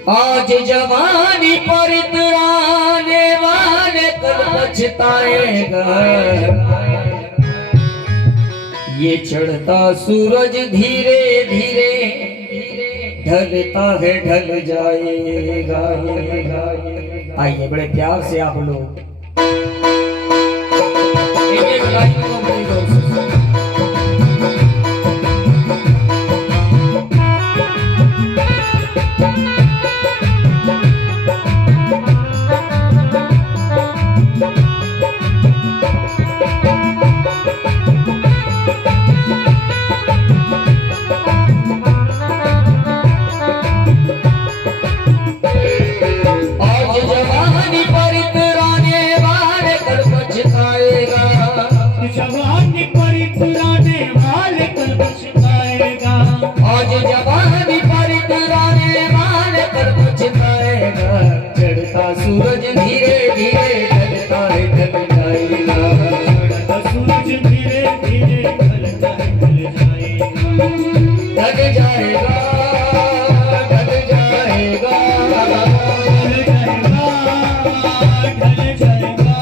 आज जवानी पर इतराने वाले कल पछताएगा। ये चढ़ता सूरज धीरे धीरे ढलता है, ढल जाएगा। आइए बड़े प्यार से आप लोग एक लाइन को बड़ी गौर से सुनो। सूरज धीरे धीरे ढलता है, ढल जाएगा। चढ़ता सूरज धीरे धीरे ढलता है, ढल जाएगा। ढल जाएगा, ढल जाएगा, ढल जाएगा, ढल जाएगा।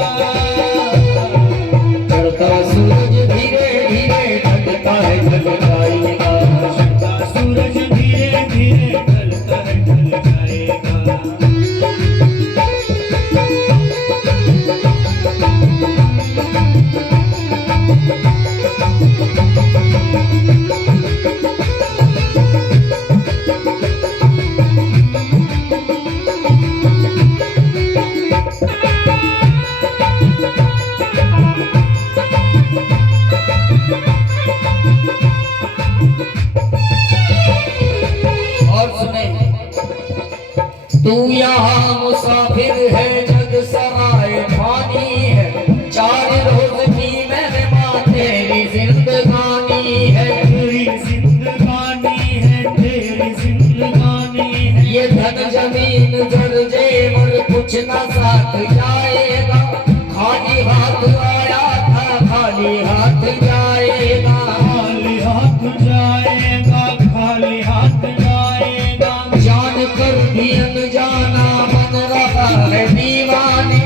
चढ़ता सूरज धीरे धीरे ढलता है, ढल जाएगा। चढ़ता सूरज धीरे धीरे ढलता है, ढल जाएगा। तू यहाँ मुसाफिर है, जग सराय पानी है। 4 रोज की मेहमान तेरी जिंदगानी है, तेरी जिंदगानी है, तेरी जिंदगानी है। ये धन जमीन जर जेवर कुछ न साथ जाएगा। खाली हाथ आया था, खाली हाथ जाएगा। खाली हाथ जाएगा, खाली हाथ जाएगा। जान कर भी अनजाना बन रहा है दीवाने।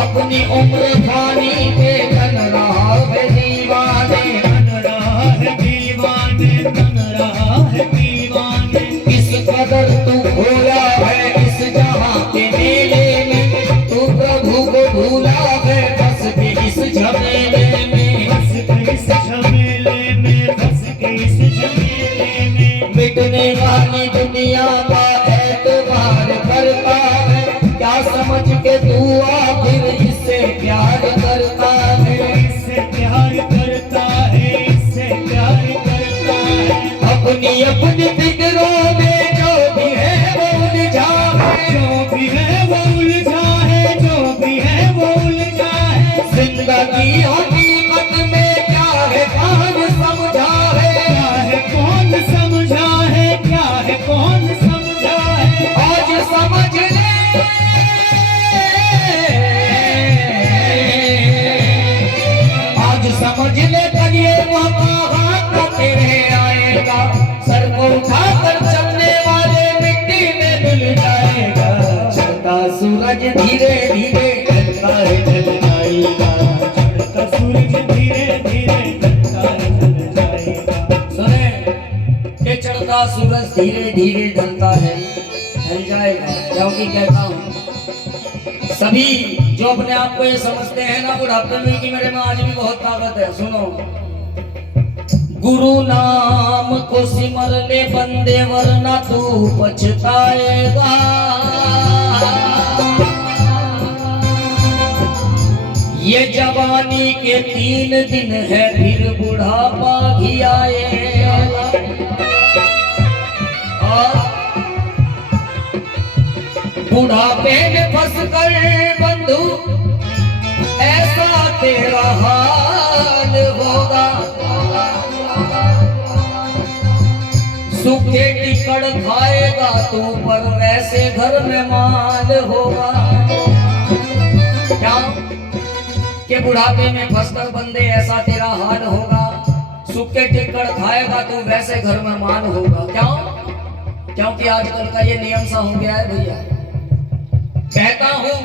अपनी उम्र फानी पे बन रहा है दीवाने। बन रहा है दीवाने, बन रहा है दीवाने। इस कदर तू खोया है इस जहां के मेले में। तू प्रभु को भूला है बस के इस झमेले में। बस के इस झमेले में, बस के इस झमेले में। मिटने वाली दुनिया का एतबार करता है। क्या समझ के तू आखिर इससे प्यार करता है। इससे प्यार करता है, इससे प्यार करता है। अपनी अपनी फिक्रों में जो भी है वो उलझा है। जो भी है वो उलझा है, जो भी है वो उलझा है। जिंदगी हकीकत में क्या है कौन समझा है। क्या है कौन समझा है, क्या है कौन समझा है। आज समझ ले, आज समझ ले कल ये मौका तेरे आएगा। सर को उठाकर चलने वाले मिट्टी में मिल जाएगा। चढ़ता सूरज धीरे धीरे ढलता है, ढल जाएगा। चढ़ता सूरज धीरे धीरे ढलता है, ढल जाएगा। सुने के चढ़ता सूरज धीरे धीरे ढलता है, ढल जाएगा। क्योंकि कहता हूँ सभी जो अपने आप को ये समझते हैं ना बुढ़ापे में कि मेरे में आज भी बहुत ताकत है। सुनो, गुरु नाम को सिमर ले बंदे वरना तू पछताएगा। ये जवानी के 3 दिन है फिर बुढ़ापा भी आएगा। बुढ़ापे में फंस कर बंधु ऐसा तेरा हाल होगा। सूखे टिकड़ खाएगा तू पर वैसे घर में माल होगा। क्या कि बुढ़ापे में फंसकर बंदे ऐसा तेरा हाल होगा। सूखे टिकड़ खाएगा तू वैसे घर में माल होगा। क्या क्योंकि आजकल का ये नियम सा हो गया है भैया। कहता हूं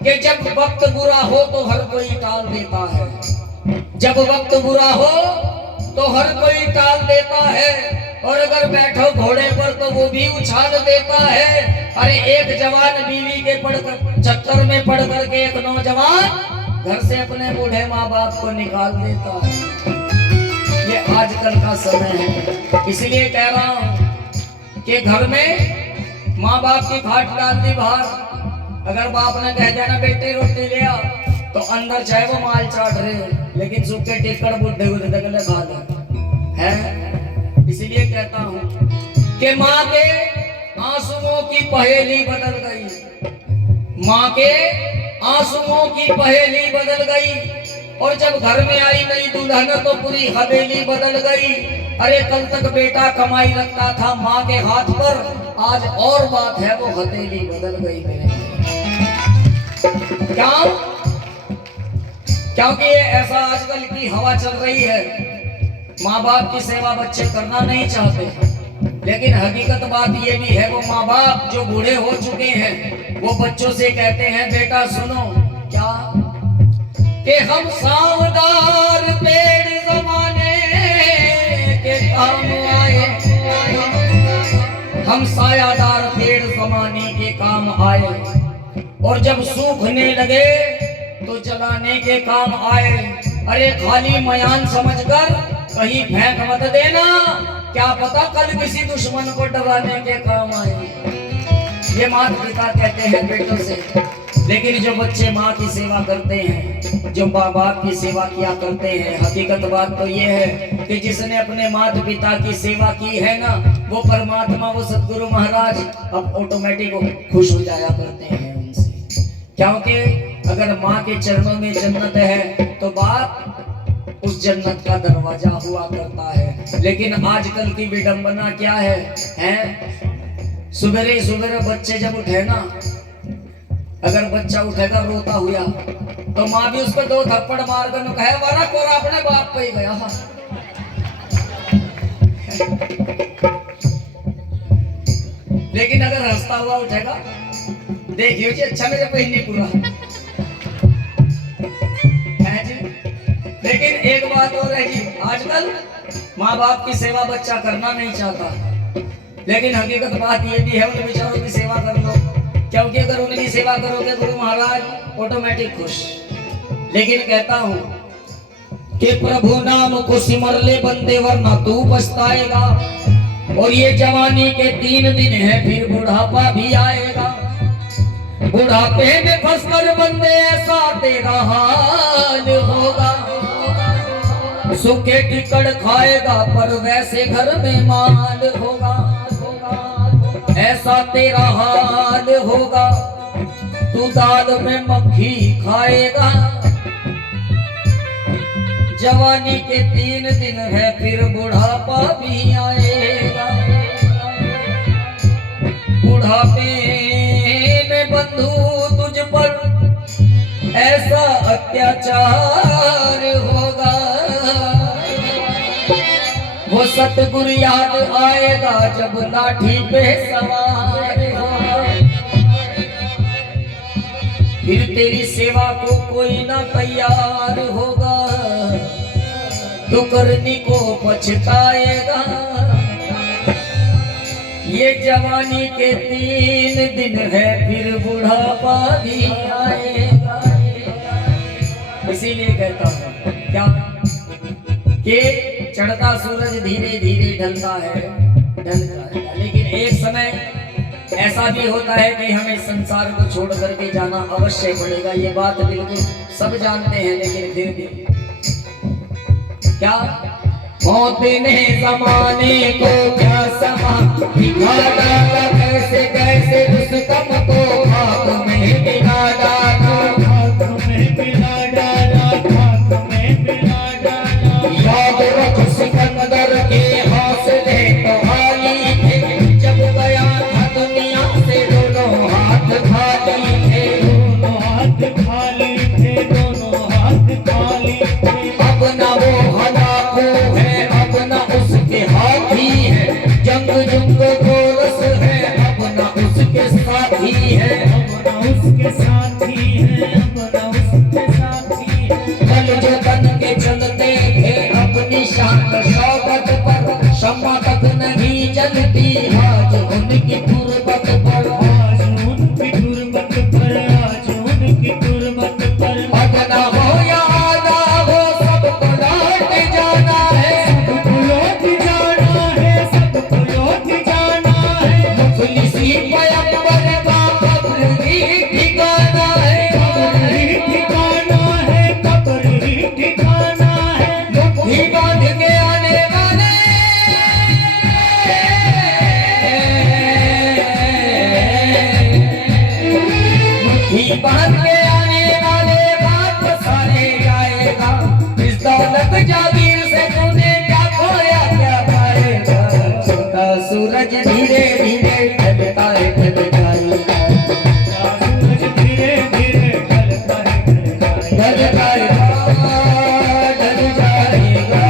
कि जब वक्त बुरा हो तो हर कोई टाल देता है, जब वक्त बुरा हो तो हर कोई टाल देता है, और अगर बैठो घोड़े पर तो वो भी उछाल देता है। अरे एक जवान बीवी के चक्कर में पड़ करके एक नौजवान घर से अपने बूढ़े माँ बाप को निकाल देता है। ये आजकल का समय है, इसलिए कह रहा हूं कि घर में माँ बाप की खाट डाल दी बाहर, अगर बाप ने कह दिया ना बेटे रोटी ले आ, तो अंदर चाहे वो माल चाट रहे लेकिन सूखे टिक्कड़ बुढ़े बुढ़े दगले खा ले है। इसलिए कहता हूं कि माँ के आंसुओं की पहेली बदल गई, माँ के आंसुओं की पहेली बदल गई, और जब घर में आई नई दुल्हन तो पूरी हवेली बदल गई। अरे कल तक बेटा कमाई रखता था माँ के हाथ पर, आज और बात है वो हथेली बदल गई मेरे। क्या? क्योंकि ये ऐसा आजकल की हवा चल रही है, माँ बाप की सेवा बच्चे करना नहीं चाहते, लेकिन हकीकत बात ये भी है वो माँ बाप जो बूढ़े हो चुके हैं वो बच्चों से कहते हैं बेटा सुनो क्या कि हम सावधार पेड़ जमाने के काम आए, हम सायादार पेड़ जमाने के काम आए, और जब सूखने लगे तो जलाने के काम आए। अरे खाली मयान समझकर कहीं फेंक मत देना, क्या पता कल किसी दुश्मन को डराने के काम आए। ये माता पिता कहते हैं बेटों से, लेकिन जो बच्चे माँ की सेवा करते हैं, जो माँ बाप की सेवा किया करते हैं, हकीकत बात तो ये है कि जिसने अपने माता पिता की सेवा की है ना, वो परमात्मा वो सदगुरु महाराज अब ऑटोमेटिक खुश हो जाया करते हैं उनसे। क्योंकि अगर माँ के चरणों में जन्नत है तो बाप उस जन्नत का दरवाजा हुआ करता है। लेकिन आजकल की विडंबना क्या है? सुबेरे सुबेरे बच्चे जब उठे ना, अगर बच्चा उठेगा रोता हुआ तो माँ भी उसको 2 थप्पड़ मार कर कहे वारा कोरा अपने बाप पे ही गया। लेकिन अगर हंसता हुआ उठेगा, देखिए जी अच्छा मेरे पहिने पूरा है जी। लेकिन एक बात और है जी, आजकल माँ बाप की सेवा बच्चा करना नहीं चाहता, लेकिन हकीकत बात ये भी है उन बेचारों की सेवा कर लो, क्योंकि अगर उनकी सेवा करोगे गुरु महाराज ऑटोमेटिक खुश। लेकिन कहता हूं कि प्रभु नाम को सिमर ले बंदे वरना तू पछताएगा, और ये जवानी के 3 दिन है फिर बुढ़ापा भी आएगा। बुढ़ापे में फंसकर बंदे ऐसा तेरा हाल होगा, सूखे टिकड़ खाएगा पर वैसे घर में माल होगा, ऐसा तेरा हाल होगा। तू दाल में मक्खी खाएगा, जवानी के 3 दिन है फिर बुढ़ापा भी आएगा। बुढ़ापे में बंधु तुझ पर ऐसा अत्याचार होगा, वो सतगुरु याद आएगा जब लाठी पे सवार होगा। फिर तेरी सेवा को कोई ना तैयार होगा, तो करनी को पछताएगा। ये जवानी के 3 दिन है फिर बुढ़ापा भी आएगा। इसीलिए कहता हूँ क्या कि चढ़ता सूरज धीरे धीरे ढलता है, ढल जाएगा, लेकिन एक समय ऐसा भी होता है कि हमें संसार को छोड़ करके जाना अवश्य पड़ेगा। ये बात बिल्कुल सब जानते हैं, लेकिन फिर भी क्या मौत ने जमाने को क्या समा दिखा डाला, कैसे कैसे उस कम को खाक में मिला डाला, खाक में मिला डाला, खाक में मिला डाला। याद रख सिकंदर के हौसले तो खाली थे, जब गया था दुनिया से दोनों हाथ खाली थे, दोनों हाथ खाली थे, दोनों हाथ खाली थे। अब ना वो हलाको है, अब ना उसके हाथी है, जंग जुंग को उसी पैगंबर का कब्र ही ठिकाना है, कब्र ही ठिकाना है, कब्र ही ठिकाना है। मुट्ठी बांध के आने वाले मुट्ठी बांध के आने वाले वापस आने जाएगा। इस दौलत जागीर से तूने क्या खोया क्या पाएगा। छोटा सूरज धीरे धीरे ढलता है, ढल जाएगा, सूरज धीरे धीरे ढलता है, ढल जाएगा, ढल जाएगा।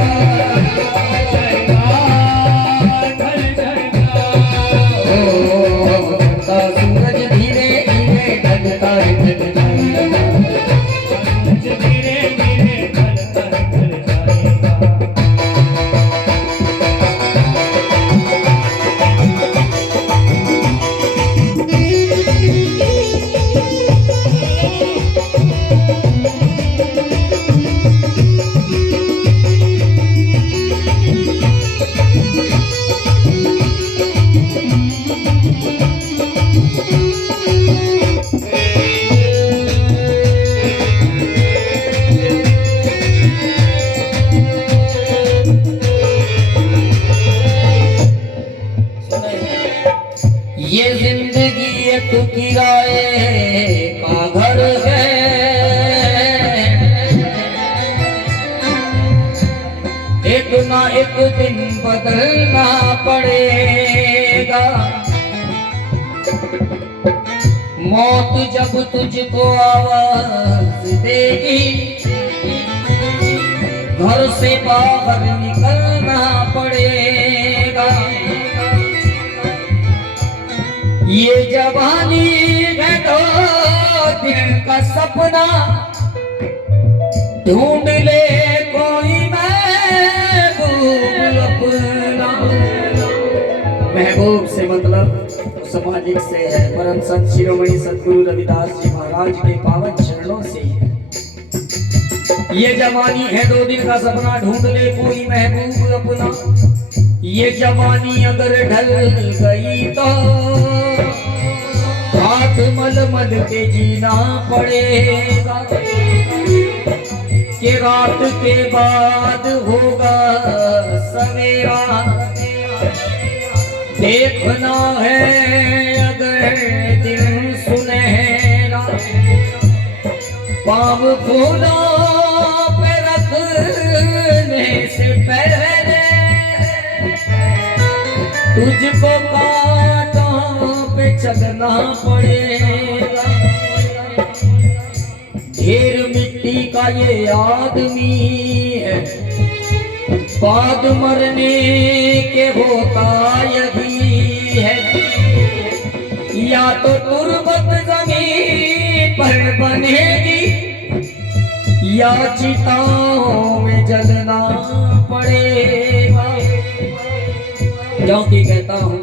ढल जाएगा। ओ छोटा सूरज धीरे धीरे ढलता है, ढल जाएगा। सूरज धीरे धीरे ढलता है, ढल जाएगा। ये जिंदगी एक किराए का घर है, एक ना एक दिन बदलना पड़ेगा। मौत जब तुझको आवाज देगी, घर से बाहर निकलना पड़ेगा। ये जवानी है तो दिल का सपना, ढूंढ ले कोई महबूब अपना। महबूब से मतलब सामाजिक से है, परम संत शिरोमणि सद्गुरु रविदास जी महाराज के पावन चरणों से है। ये जवानी है दो दिन का सपना, ढूंढ ले कोई महबूब अपना। ये जवानी अगर ढल गई तो हाथ मल मल के जीना पड़ेगा, कि रात के बाद होगा सवेरा। देखना है अगर दिल सुनहरा, पाँव फूलों पे रखने से पहले तुझको कांटों पे चलना पड़ेगा। ढेर मिट्टी का ये आदमी है, बाद मरने के होता यही है। या तो तुरबत जमीन पर बनेगी, या चिताओं में जलना पड़ेगा। क्योंकि कहता हूं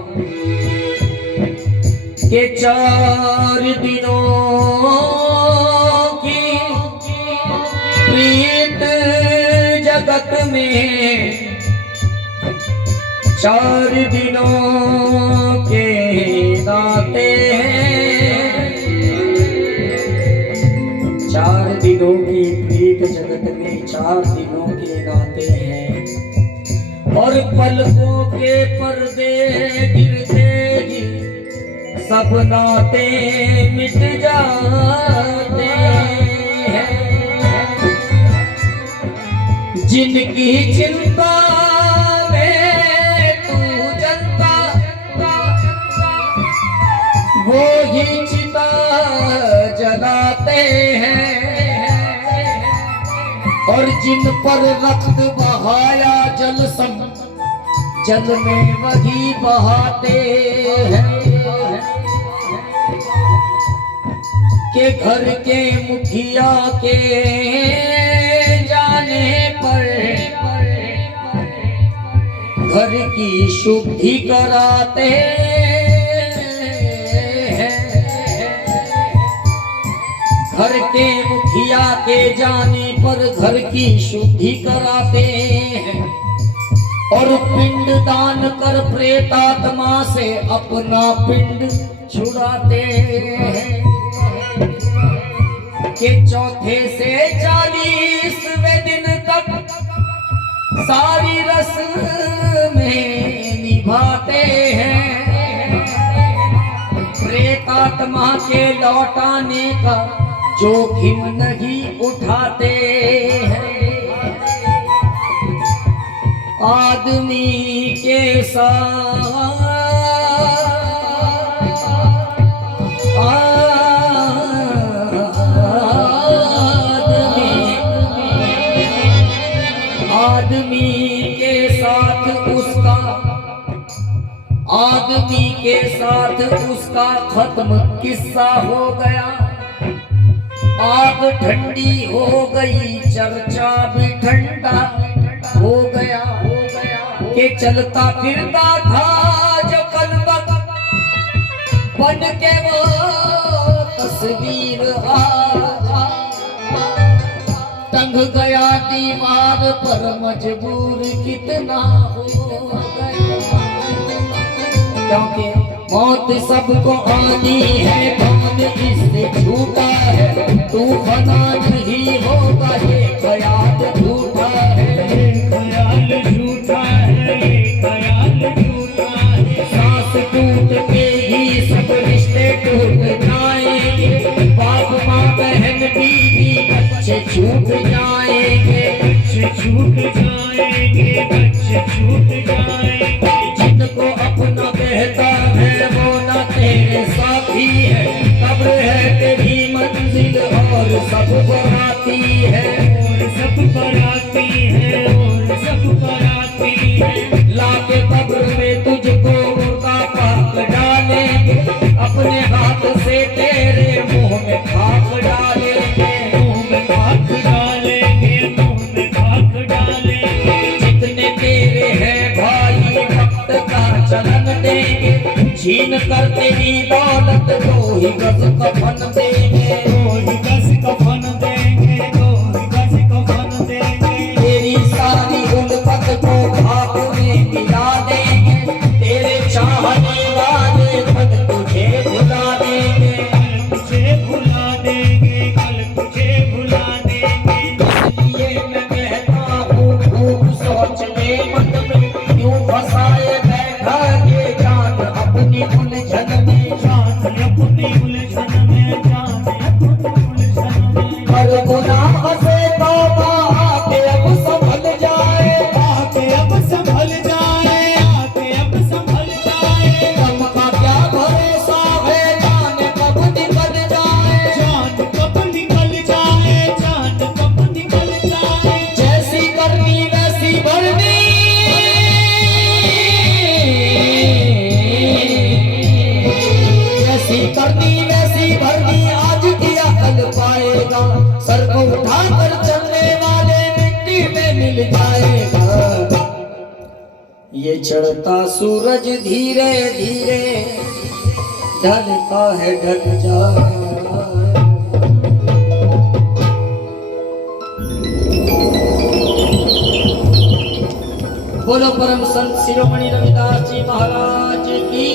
कि 4 दिनों की प्रीत जगत में, 4 दिनों के नाते हैं। 4 दिनों की प्रीत जगत में 4 दिनों के नाते हैं। और पलकों के पर्दे गिरते ही सब नाते मिट जाते हैं। जिनकी चिंता में तू जनता, वो ही चिता जलाते हैं। और जिन पर रक्त बहाया जल सब, जल में वही बहाते हैं। के घर के मुखिया के जाने पर घर की शुद्धि कराते हैं। घर के मुखिया के जाने पर घर की शुद्धि कराते हैं। और पिंड दान कर प्रेतात्मा से अपना पिंड छुड़ाते हैं कि चौथे से 40वें दिन तक सारी रस्म में निभाते हैं। प्रेतात्मा के लौटाने का जोखिम नहीं उठाते हैं। आदमी के साथ आदमी के साथ उसका खत्म किस्सा हो गया। आग ठंडी हो गई, चर्चा भी ठंडा हो गया कि चलता फिरता था जो कल तक बन के वो तस्वीर टंग गया दीवार पर, मजबूर कितना हो गया। क्योंकि मौत सबको आनी है, कौन इससे छूटा है। तू फना नहीं होगा, ये ख्याल झूठा है, ये ख्याल झूठा है, ये ख्याल झूठा है। सांस टूट के ही सब रिश्ते टूट जाएंगे। बाप माँ बहन बीवी बच्चे छूट जाएंगे, बच्चे छूट जाएंगे, बच्चे छूट जाएंगे। जिनको अपना कहता है वो न तेरे साथी है। कब्र है तेरी मंजिल और सब बराती है, और सब बराती है, और सब बराती है। लाके कब्र में तुझको मुर्गा पाक डालेंगे, अपने हाथ से तेरे मुंह में खाक डालेंगे, मुंह में खाक डालेंगे, मुंह में खाक डालेंगे। जितने तेरे हैं भाई वक्त का चलन देंगे। छीन कर तेरी दौलत दो ही गज कफन देंगे, दो ही गज कफन देंगे, दो ही गज कफन देंगे। तेरी सारी उल्फत को खाक में मिला देंगे। तेरे चाहने वाले खुद तुझे भुला देंगे, कल तुझे भुला देंगे, कल तुझे भुला देंगे। इसलिए मैं कहता हूँ खूब सोच ले मन में, क्यों फंसाए बैठा ये जान अपनी उलझन में। जान अपनी उलझन में, जान अपनी उलझन में। हर गुनाह से तौबा आके अब संभल जाए, आके अब संभल जाए, आके अब संभल जाए। दम का क्या भरोसा है, जाने कब निकल जाए। जान कब निकल जाए, जान कब निकल जाए। जैसी करनी वैसी भरनी, जैसी करनी वैसी भरनी। आज किया कल पाएगा, सर को उठाकर चलने वाले मिट्टी में मिल जाएगा। ये चढ़ता सूरज धीरे धीरे ढलता है, ढल जाए। बोलो परम संत शिरोमणि रविदास जी महाराज की।